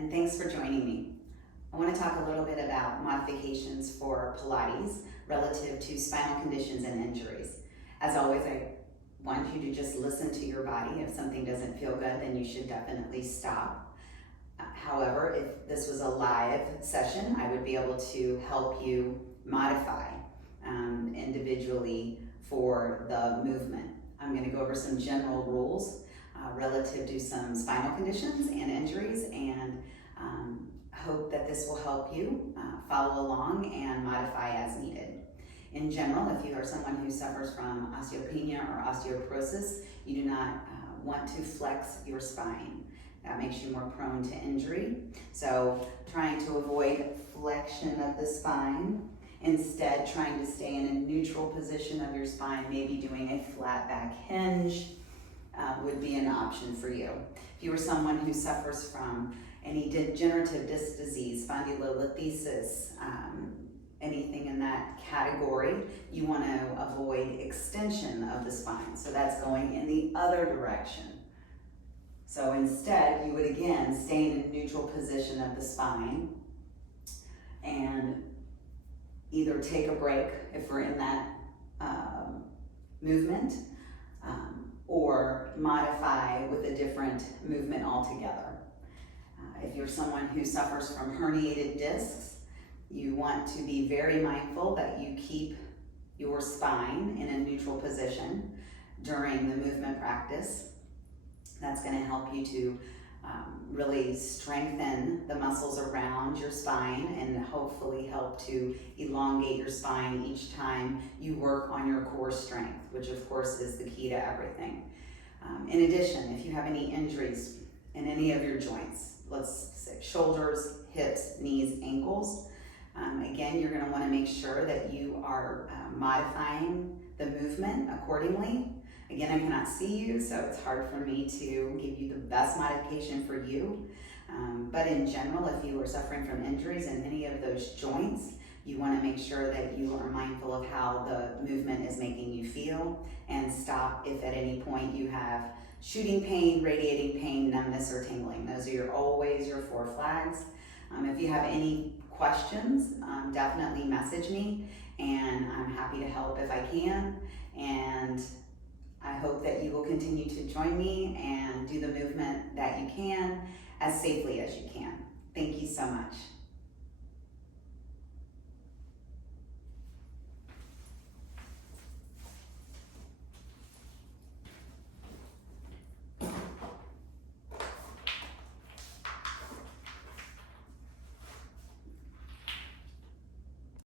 and thanks for joining me. I want to talk a little bit about modifications for Pilates relative to spinal conditions and injuries. As always, I want you to just listen to your body. If something doesn't feel good, then you should definitely stop. However, if this was a live session, I would be able to help you modify individually for the movement. I'm going to go over some general rules relative to some spinal conditions and injuries, and hope that this will help you follow along and modify as needed. In general, if you are someone who suffers from osteopenia or osteoporosis, you do not want to flex your spine. That makes you more prone to injury. So trying to avoid flexion of the spine, instead trying to stay in a neutral position of your spine, maybe doing a flat back hinge would be an option for you. If you are someone who suffers from any degenerative disc disease, spondylolisthesis, anything in that category, you want to avoid extension of the spine. So that's going in the other direction. So instead, you would again stay in a neutral position of the spine and either take a break if we're in that movement, or modify with a different movement altogether. If you're someone who suffers from herniated discs, you want to be very mindful that you keep your spine in a neutral position during the movement practice. That's going to help you to really strengthen the muscles around your spine and hopefully help to elongate your spine each time you work on your core strength, which of course is the key to everything. In addition, if you have any injuries in any of your joints, let's say shoulders, hips, knees, ankles, again, you're going to want to make sure that you are modifying the movement accordingly. Again, I cannot see you, so it's hard for me to give you the best modification for you. But in general, if you are suffering from injuries in any of those joints, you want to make sure that you are mindful of how the movement is making you feel, and stop if at any point you have shooting pain, radiating pain, numbness, or tingling. Those are always your 4 flags. If you have any questions, definitely message me, and I'm happy to help if I can. And I hope that you will continue to join me and do the movement that you can as safely as you can. Thank you so much.